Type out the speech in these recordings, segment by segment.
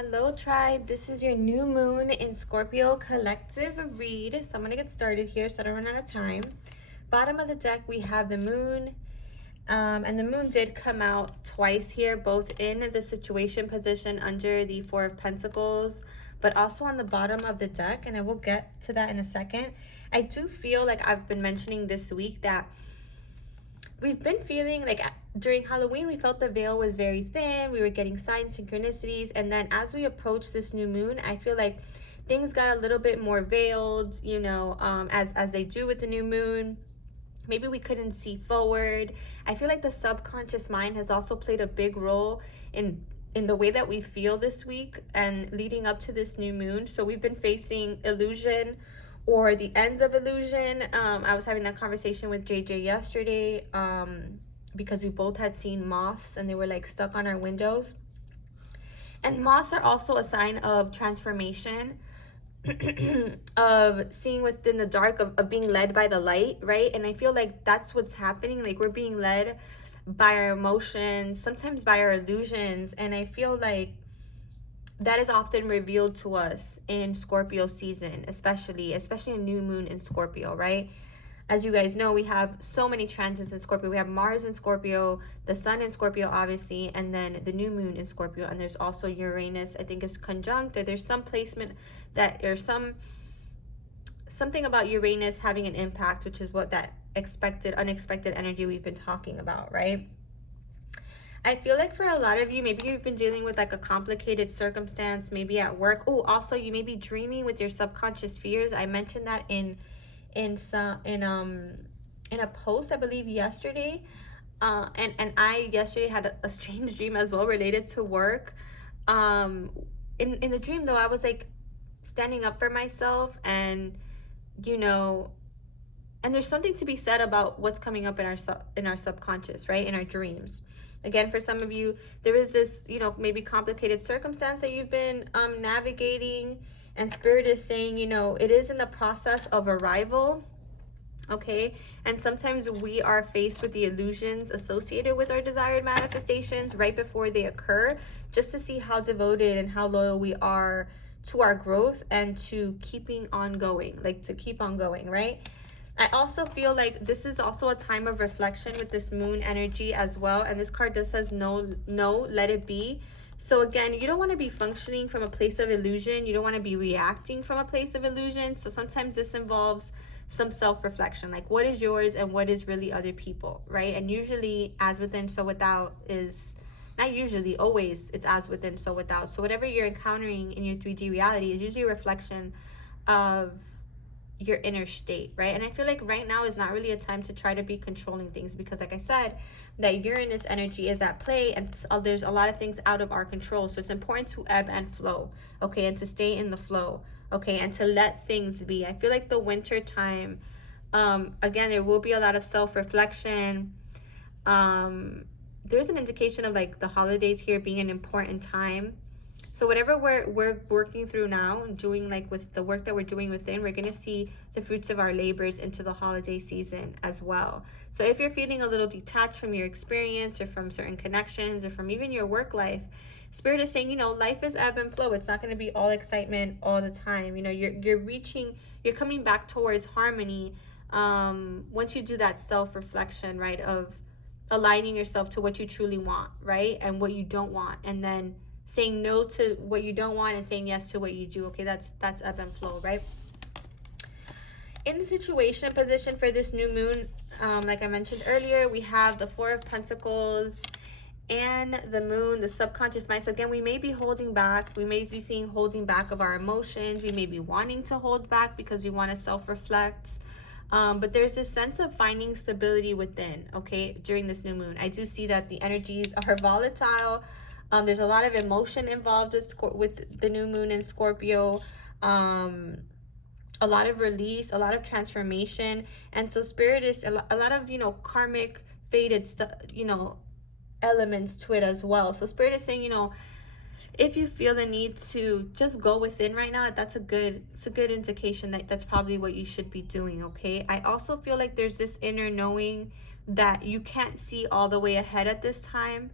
Hello tribe, this is your new moon in Scorpio collective read. So I'm going to get started here so I don't run out of time. Bottom of the deck we have the moon, and the moon did come out twice here, both in the situation position under the Four of Pentacles, but also on the bottom of the deck, and I will get to that in a second. I do feel like I've been mentioning this week that we've been feeling like during Halloween, we felt the veil was very thin. We were getting signs, synchronicities. And then as we approach this new moon, I feel like things got a little bit more veiled, you know, as they do with the new moon. Maybe we couldn't see forward. I feel like the subconscious mind has also played a big role in the way that we feel this week and leading up to this new moon. So we've been facing illusion or the ends of illusion. I was having that conversation with JJ yesterday because we both had seen moths and they were like stuck on our windows. And moths are also a sign of transformation, of seeing within the dark, of being led by the light, right? And I feel like that's what's happening. Like we're being led by our emotions, sometimes by our illusions. And I feel like that is often revealed to us in Scorpio season, especially a new moon in Scorpio, right? As you guys know, we have so many transits in Scorpio. We have Mars in Scorpio, the sun in Scorpio, obviously, and then the new moon in Scorpio. And there's also Uranus, I think is conjunct, or there's some placement that, or something about Uranus having an impact, which is what that unexpected energy we've been talking about, right? I feel like for a lot of you, maybe you've been dealing with like a complicated circumstance, maybe at work. Oh, also you may be dreaming with your subconscious fears. I mentioned that in a post, I believe yesterday. And I yesterday had a strange dream as well related to work. In the dream though, I was like standing up for myself, and you know, and there's something to be said about what's coming up in our subconscious, right? In our dreams. Again, for some of you, there is this, you know, maybe complicated circumstance that you've been navigating, and Spirit is saying, you know, it is in the process of arrival, okay? And sometimes we are faced with the illusions associated with our desired manifestations right before they occur, just to see how devoted and how loyal we are to our growth and to keeping on going, like to keep on going, right? I also feel like this is also a time of reflection with this moon energy as well. And this card just says no, let it be. So again, you don't want to be functioning from a place of illusion. You don't want to be reacting from a place of illusion. So sometimes this involves some self-reflection, like what is yours and what is really other people, right? And usually as within, so without is, not usually, always it's as within, so without. So whatever you're encountering in your 3D reality is usually a reflection of your inner state, right? And I feel like right now is not really a time to try to be controlling things, because like I said, that Uranus energy is at play, and there's a lot of things out of our control. So it's important to ebb and flow, okay, and to stay in the flow, okay, and to let things be. I feel like the winter time, again, there will be a lot of self-reflection. There's an indication of like the holidays here being an important time. So whatever we're working through now and doing, like with the work that we're doing within, we're going to see the fruits of our labors into the holiday season as well. So if you're feeling a little detached from your experience or from certain connections or from even your work life, Spirit is saying, you know, life is ebb and flow. It's not going to be all excitement all the time. You know, you're coming back towards harmony once you do that self-reflection, right, of aligning yourself to what you truly want, right, and what you don't want, and then saying no to what you don't want and saying yes to what you do, okay? That's ebb and flow, right? In the situation position for this new moon, like I mentioned earlier, we have the Four of Pentacles and the moon, the subconscious mind. So again, we may be holding back. We may be seeing holding back of our emotions. We may be wanting to hold back because we want to self-reflect. But there's this sense of finding stability within, okay, during this new moon. I do see that the energies are volatile. There's a lot of emotion involved with the new moon in Scorpio. A lot of release, a lot of transformation. And so Spirit is a lot of, you know, karmic, fated stuff, you know, elements to it as well. So Spirit is saying, you know, if you feel the need to just go within right now, it's a good indication that that's probably what you should be doing, okay? I also feel like there's this inner knowing that you can't see all the way ahead at this time.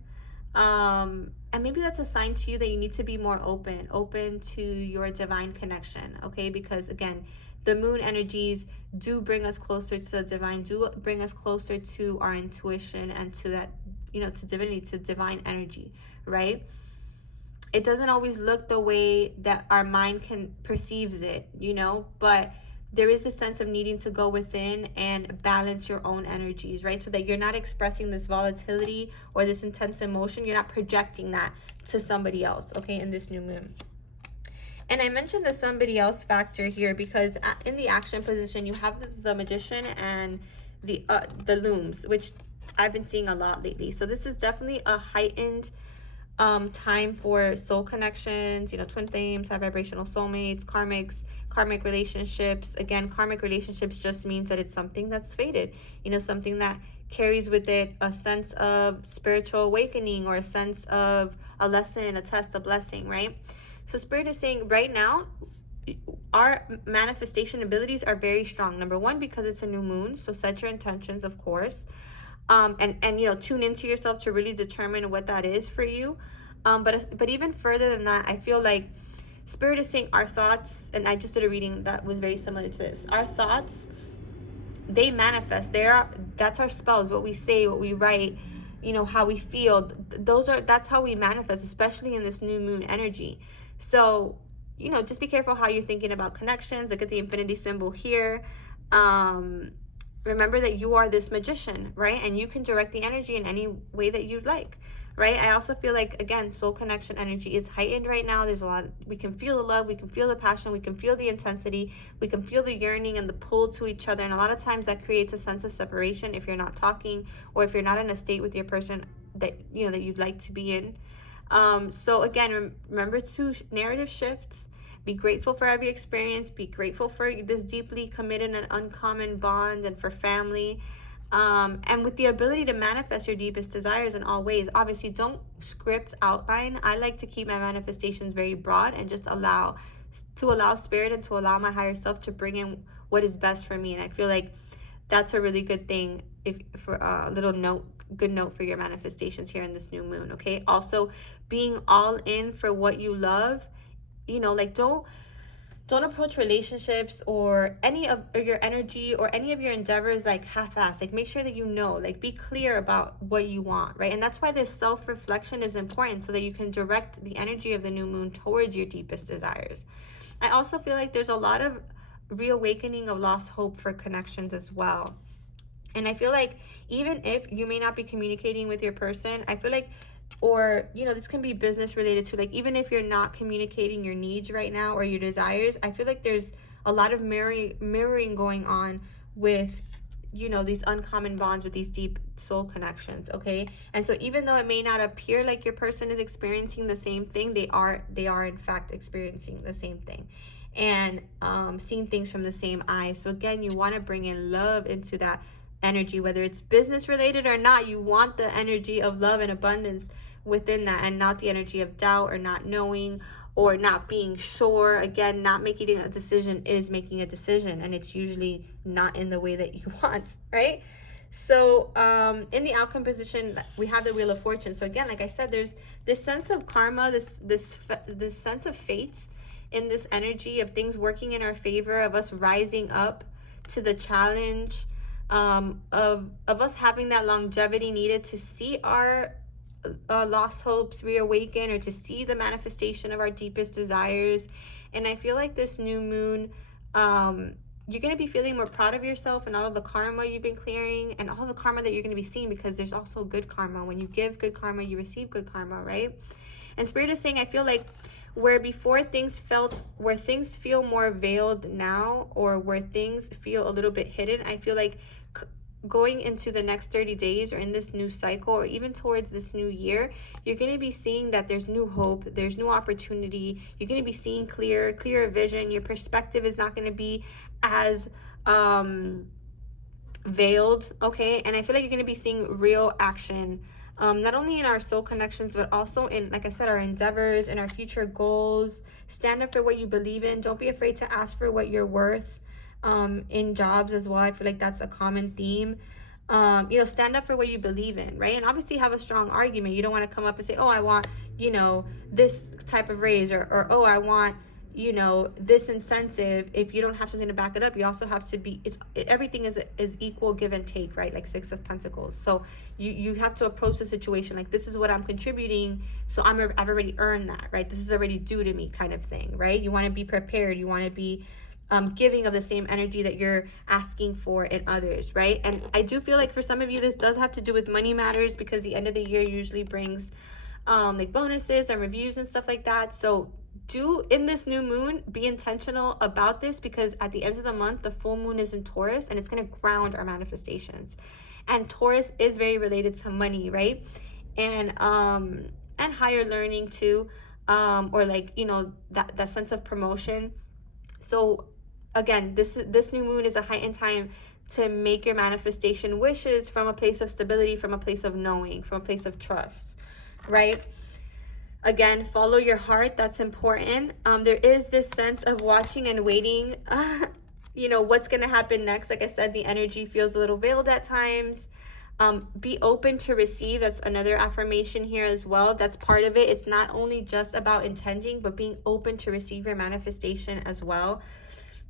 And maybe that's a sign to you that you need to be more open to your divine connection, okay? Because again, the moon energies do bring us closer to the divine, do bring us closer to our intuition and to that, to divinity, to divine energy, right? It doesn't always look the way that our mind can perceives it, but there is a sense of needing to go within and balance your own energies, right? So that you're not expressing this volatility or this intense emotion. You're not projecting that to somebody else, okay, in this new moon. And I mentioned the somebody else factor here because in the action position, you have the Magician and the looms, which I've been seeing a lot lately. So this is definitely a heightened time for soul connections, twin flames, high vibrational soulmates, karmic relationships. Again, karmic relationships just means that it's something that's fated, something that carries with it a sense of spiritual awakening or a sense of a lesson, a test, a blessing, right? So Spirit is saying right now, our manifestation abilities are very strong. Number one, because it's a new moon. So set your intentions, of course. And tune into yourself to really determine what that is for you. But even further than that, I feel like Spirit is saying our thoughts, and I just did a reading that was very similar to this. Our thoughts, they manifest. That's our spells, what we say, what we write, how we feel. That's how we manifest, especially in this new moon energy. So, just be careful how you're thinking about connections. Look at the infinity symbol here. Remember that you are this magician, right? And you can direct the energy in any way that you'd like, right? I also feel like, again, soul connection energy is heightened right now. There's a lot, we can feel the love, we can feel the passion, we can feel the intensity, we can feel the yearning and the pull to each other. And a lot of times that creates a sense of separation if you're not talking or if you're not in a state with your person that, that you'd like to be in. So again, remember to narrative shifts. Be grateful for every experience. Be grateful for this deeply committed and uncommon bond and for family. And with the ability to manifest your deepest desires in all ways. Obviously, don't script outline. I like to keep my manifestations very broad and just allow Spirit and to allow my higher self to bring in what is best for me. And I feel like that's a really good thing for a little good note for your manifestations here in this new moon, okay? Also, being all in for what you love. Like don't approach relationships or any of your energy or any of your endeavors like half-assed. Like make sure that like be clear about what you want, right? And that's why this self-reflection is important, so that you can direct the energy of the new moon towards your deepest desires. I also feel like there's a lot of reawakening of lost hope for connections as well. And I feel like even if you may not be communicating with your person, I feel like, or this can be business related to, like, even if you're not communicating your needs right now or your desires, I feel like there's a lot of mirroring going on with these uncommon bonds, with these deep soul connections, okay? And so even though it may not appear like your person is experiencing the same thing, they are in fact experiencing the same thing and seeing things from the same eyes. So again, you want to bring in love into that energy, whether it's business related or not. You want the energy of love and abundance within that, and not the energy of doubt or not knowing or not being sure. Again, not making a decision is making a decision, and it's usually not in the way that you want, right? So in the outcome position, we have the Wheel of Fortune. So again, like I said, there's this sense of karma, this sense of fate in this energy of things working in our favor, of us rising up to the challenge, of us having that longevity needed to see our lost hopes reawaken, or to see the manifestation of our deepest desires. And I feel like this new moon, you're going to be feeling more proud of yourself and all of the karma you've been clearing and all the karma that you're going to be seeing, because there's also good karma. When you give good karma, you receive good karma, right? And Spirit is saying, I feel like where things feel more veiled now, or where things feel a little bit hidden, I feel like going into the next 30 days or in this new cycle, or even towards this new year, you're going to be seeing that there's new hope, there's new opportunity. You're going to be seeing clearer vision. Your perspective is not going to be as veiled, okay? And I feel like you're going to be seeing real action, not only in our soul connections, but also in, like I said, our endeavors and our future goals. Stand up for what you believe in. Don't be afraid to ask for what you're worth. In jobs as well, I feel like that's a common theme. stand up for what you believe in, right? And obviously have a strong argument. You don't want to come up and say, oh, I want, this type of raise, or oh, I want, this incentive. If you don't have something to back it up, you also have to be, everything is equal give and take, right? Like Six of Pentacles. So you have to approach the situation like, this is what I'm contributing, so I've already earned that, right? This is already due to me, kind of thing, right? You want to be prepared. You want to be giving of the same energy that you're asking for in others, right? And I do feel like for some of you, this does have to do with money matters, because the end of the year usually brings like bonuses and reviews and stuff like that. So in this new moon, be intentional about this, because at the end of the month, the full moon is in Taurus, and it's going to ground our manifestations. And Taurus is very related to money, right? And higher learning too, or like, that sense of promotion. So again, this new moon is a heightened time to make your manifestation wishes from a place of stability, from a place of knowing, from a place of trust, right? Again, follow your heart. That's important. There is this sense of watching and waiting, what's going to happen next. Like I said, the energy feels a little veiled at times. Be open to receive. That's another affirmation here as well. That's part of it. It's not only just about intending, but being open to receive your manifestation as well.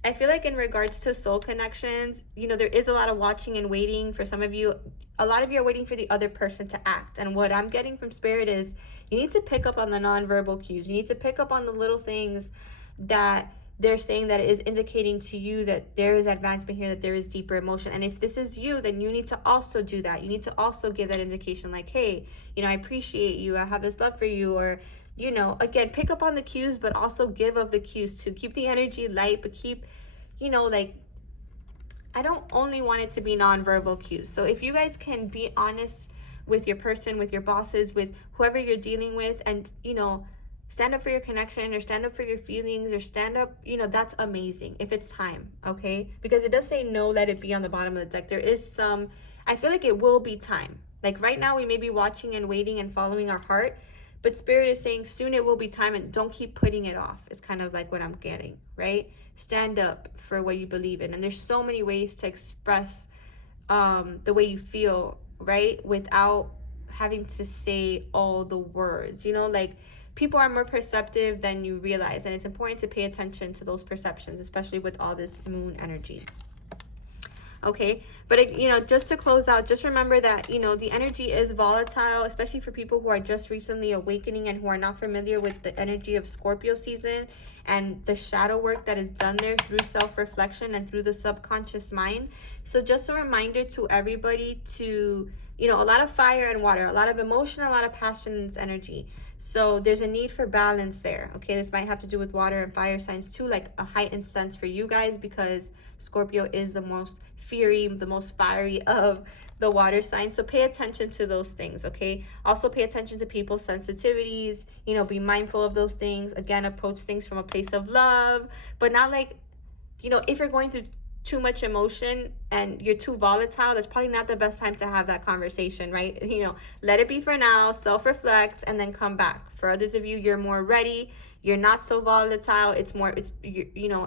I feel like in regards to soul connections, there is a lot of watching and waiting. For some of you, a lot of you are waiting for the other person to act. And what I'm getting from Spirit is you need to pick up on the nonverbal cues. You need to pick up on the little things that they're saying that is indicating to you that there is advancement here, that there is deeper emotion. And if this is you, then you need to also do that. You need to also give that indication like, hey, I appreciate you. I have this love for you. Or, again, pick up on the cues, but also give of the cues to keep the energy light, but keep, like, I don't only want it to be nonverbal cues. So if you guys can be honest with your person, with your bosses, with whoever you're dealing with, and, stand up for your connection, or stand up for your feelings, or stand up, that's amazing if it's time, okay? Because it does say no, let it be on the bottom of the deck. There is some, I feel like it will be time. Like right now we may be watching and waiting and following our heart, but Spirit is saying soon it will be time, and don't keep putting it off. It's kind of like what I'm getting, right? Stand up for what you believe in. And there's so many ways to express the way you feel, right? Without having to say all the words, like people are more perceptive than you realize. And it's important to pay attention to those perceptions, especially with all this moon energy. Okay, but just to close out, just remember that the energy is volatile, especially for people who are just recently awakening and who are not familiar with the energy of Scorpio season and the shadow work that is done there through self-reflection and through the subconscious mind. So just a reminder to everybody to, a lot of fire and water, a lot of emotion, a lot of passions, energy. So there's a need for balance there. Okay, this might have to do with water and fire signs too, like a heightened sense for you guys, because Scorpio is the most fiery, the most fiery of the water signs. So pay attention to those things, okay? Also pay attention to people's sensitivities, be mindful of those things. Again, approach things from a place of love, but not like, if you're going through too much emotion and you're too volatile, that's probably not the best time to have that conversation, right? Let it be for now, self-reflect, and then come back. For others of you, you're more ready, you're not so volatile, it's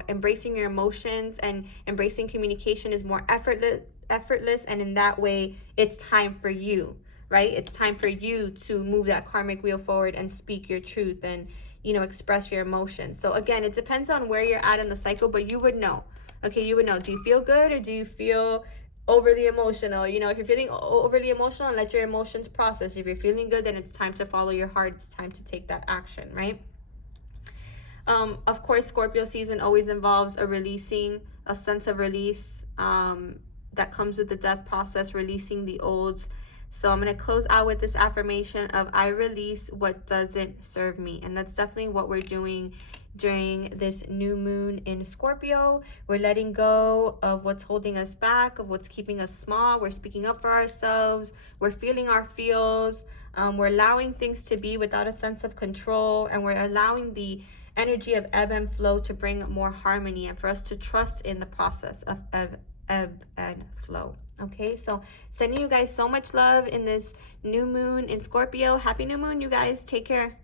embracing your emotions and embracing communication is more effortless, and in that way it's time for you, right? It's time for you to move that karmic wheel forward and speak your truth and express your emotions. So again, it depends on where you're at in the cycle, but you would know. Okay, you would know. Do you feel good, or do you feel overly emotional? If you're feeling overly emotional, let your emotions process. If you're feeling good, then it's time to follow your heart. It's time to take that action, right? Of course, Scorpio season always involves a sense of release that comes with the death process, releasing the olds. So I'm going to close out with this affirmation of I release what doesn't serve me. And that's definitely what we're doing during this new moon in Scorpio. We're letting go of what's holding us back, of what's keeping us small. We're speaking up for ourselves. We're feeling our feels. We're allowing things to be without a sense of control. And we're allowing the energy of ebb and flow to bring more harmony, and for us to trust in the process of ebb and flow. Okay, so sending you guys so much love in this new moon in Scorpio. Happy new moon, you guys. Take care.